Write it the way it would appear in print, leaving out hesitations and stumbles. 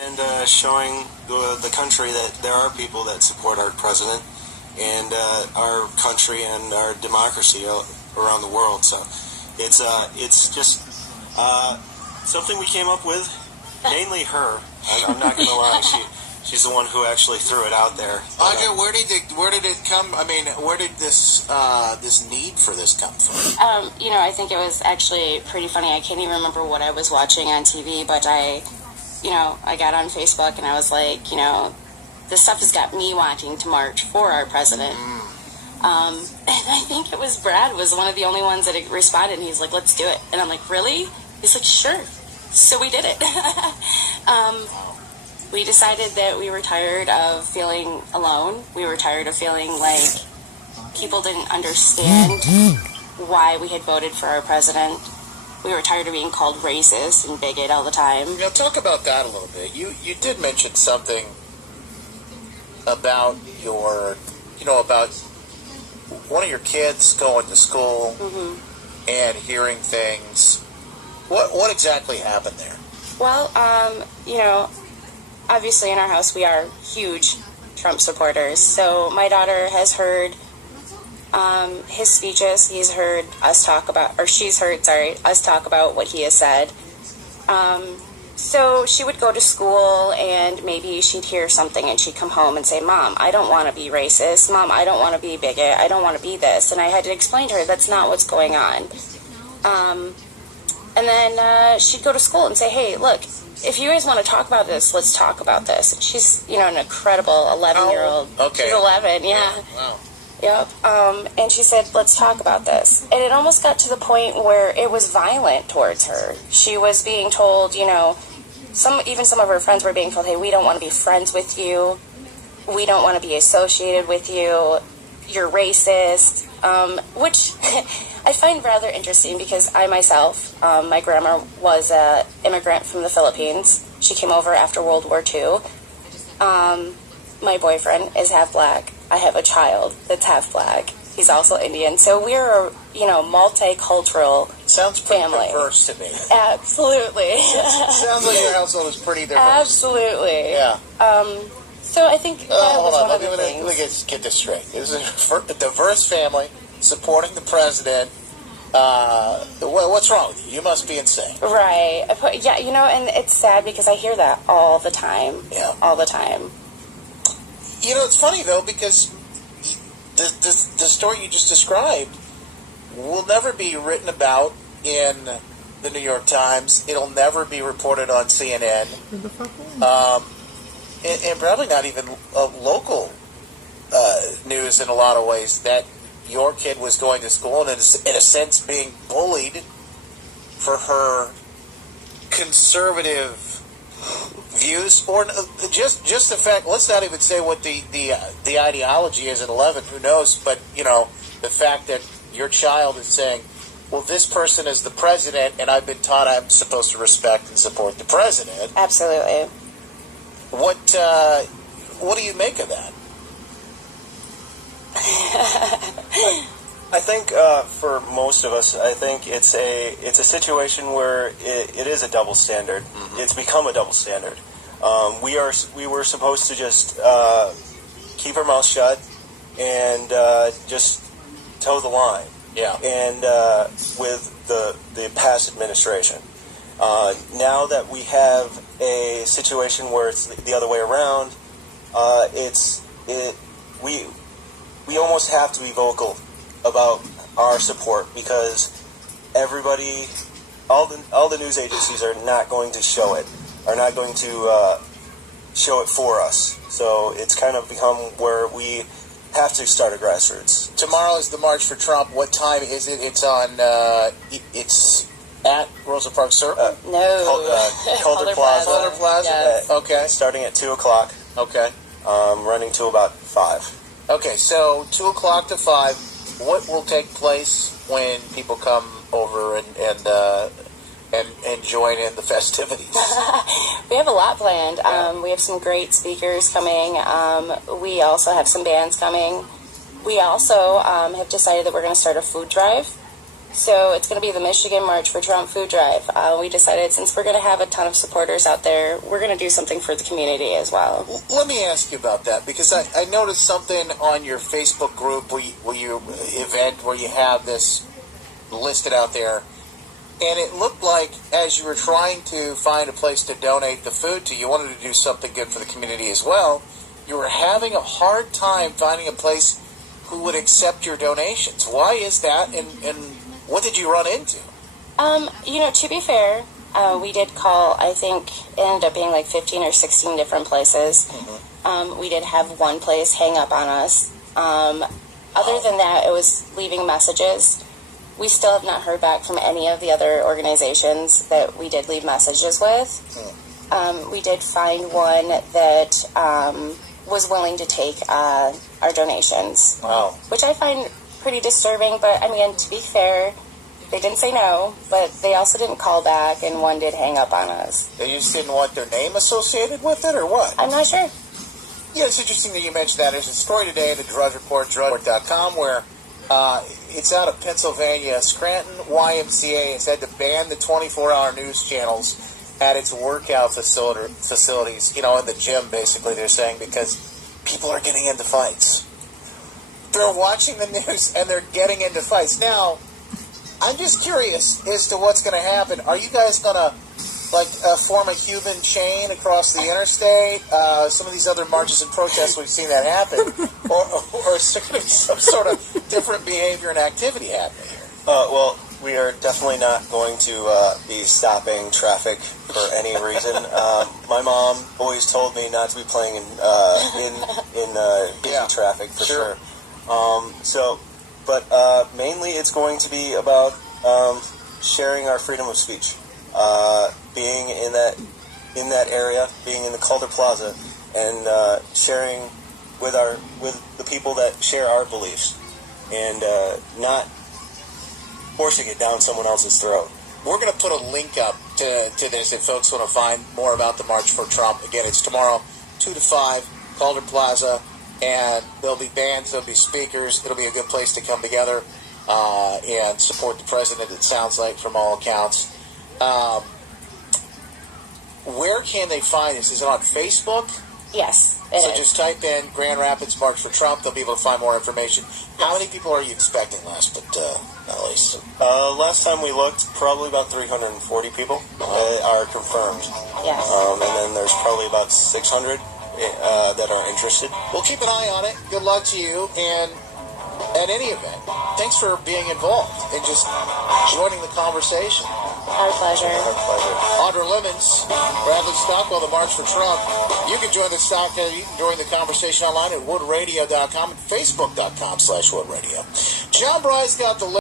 and showing the country that there are people that support our president and our country and our democracy around the world. So it's just something we came up with, mainly her. I'm not going to lie, she's the one who actually threw it out there. Audra, where did it come? I mean, where did this need for this come from? I think it was actually pretty funny. I can't even remember what I was watching on TV, but I got on Facebook and I was like, this stuff has got me wanting to march for our president. And I think it was Brad was one of the only ones that responded, and he's like, let's do it. And I'm like, really? He's like, sure. So we did it. We decided that we were tired of feeling alone. We were tired of feeling like people didn't understand why we had voted for our president. We were tired of being called racist and bigot all the time. Talk about that a little bit. You did mention something about about one of your kids going to school and hearing things. What exactly happened there? Well, obviously in our house we are huge Trump supporters. So my daughter has heard his speeches. She's heard us talk about what he has said. So she would go to school and maybe she'd hear something and she'd come home and say, Mom, I don't want to be racist. Mom, I don't want to be bigot. I don't want to be this. And I had to explain to her that's not what's going on. And then she'd go to school and say, hey, look, if you guys want to talk about this, let's talk about this. She's, an incredible 11-year-old. Oh, okay. She's 11, yeah. Wow. Yep. And she said, let's talk about this. And it almost got to the point where it was violent towards her. She was being told, some of her friends were being told, hey, we don't want to be friends with you. We don't want to be associated with you. You're racist. Which I find rather interesting because I myself, my grandma was an immigrant from the Philippines. She came over after World War II. My boyfriend is half black. I have a child that's half black. He's also Indian. So we're a, multicultural Sounds pretty family. diverse to me. Absolutely. Sounds like your household is pretty diverse. Absolutely. Yeah. So I think that was one of the things. Let me get this straight. This is a diverse family supporting the president. What's wrong with you? You must be insane. Right. Yeah, and it's sad because I hear that all the time. Yeah. All the time. It's funny, though, because the story you just described will never be written about in the New York Times. It'll never be reported on CNN. And probably not even local news in a lot of ways, that your kid was going to school and in a sense being bullied for her conservative views, or just the fact. Let's not even say what the ideology is at 11. Who knows? But the fact that your child is saying, "Well, this person is the president, and I've been taught I'm supposed to respect and support the president." Absolutely. What do you make of that? I think for most of us, I think it's a situation where it is a double standard. Mm-hmm. It's become a double standard. We were supposed to just keep our mouth shut and just toe the line. Yeah. And with the past administration, now that we have a situation where it's the other way around, we almost have to be vocal about our support, because everybody, all the news agencies are not going to show it, are not going to show it for us. So it's kind of become where we have to start a grassroots. Tomorrow is the March for Trump. What time is it? It's on. It's at Rosa Parks Circle. No. Calder Plaza. Calder Plaza. Yes. Okay. Starting at 2:00. Okay. Running to about 5. Okay, so 2:00 to 5. What will take place when people come over and join in the festivities? We have a lot planned. We have some great speakers coming. We also have some bands coming. We also have decided that we're going to start a food drive. So it's going to be the Michigan March for Trump food drive. We decided since we're going to have a ton of supporters out there, we're going to do something for the community as well. Let me ask you about that, because I noticed something on your Facebook group where you have this listed out there, and it looked like as you were trying to find a place to donate the food to, you wanted to do something good for the community as well. You were having a hard time finding a place who would accept your donations. Why is that, and what did you run into? To be fair, we did call, I think it ended up being like 15 or 16 different places. Mm-hmm. We did have one place hang up on us. Other than that, it was leaving messages. We still have not heard back from any of the other organizations that we did leave messages with. We did find one that was willing to take our donations. Wow. Which I find pretty disturbing, but I mean, to be fair, they didn't say no, but they also didn't call back, and one did hang up on us. They just didn't want their name associated with it, or what? I'm not sure. Yeah, it's interesting that you mentioned that. There's a story today at the Drudge Report, drudgereport.com, where it's out of Pennsylvania. Scranton YMCA has had to ban the 24-hour news channels at its workout facilities, in the gym, basically, they're saying, because people are getting into fights. They're watching the news, and they're getting into fights. Now, I'm just curious as to what's going to happen. Are you guys going to, form a Cuban chain across the interstate? Some of these other marches and protests, we've seen that happen. or is there going to be some sort of different behavior and activity happening here? Well, we are definitely not going to be stopping traffic for any reason. My mom always told me not to be playing in busy traffic for sure. But mainly it's going to be about sharing our freedom of speech, being in that area, being in the Calder Plaza, and sharing with the people that share our beliefs, and not forcing it down someone else's throat. We're going to put a link up to this if folks want to find more about the March for Trump. Again, it's tomorrow, 2 to 5, Calder Plaza, and there'll be bands, there'll be speakers. It'll be a good place to come together and support the president, it sounds like, from all accounts. Where can they find this? Is it on Facebook? Yes, So just type in Grand Rapids March for Trump. They'll be able to find more information. How many people are you expecting, last but not least? Last time we looked, probably about 340 people are confirmed. Yes. And then there's probably about 600 that are interested. We'll keep an eye on it. Good luck to you. And at any event, thanks for being involved and just joining the conversation. Our pleasure. Our pleasure. Audra Lemons, Bradley Stockwell, the March for Trump. You can join the conversation online at woodradio.com and facebook.com/woodradio. John Bry's got the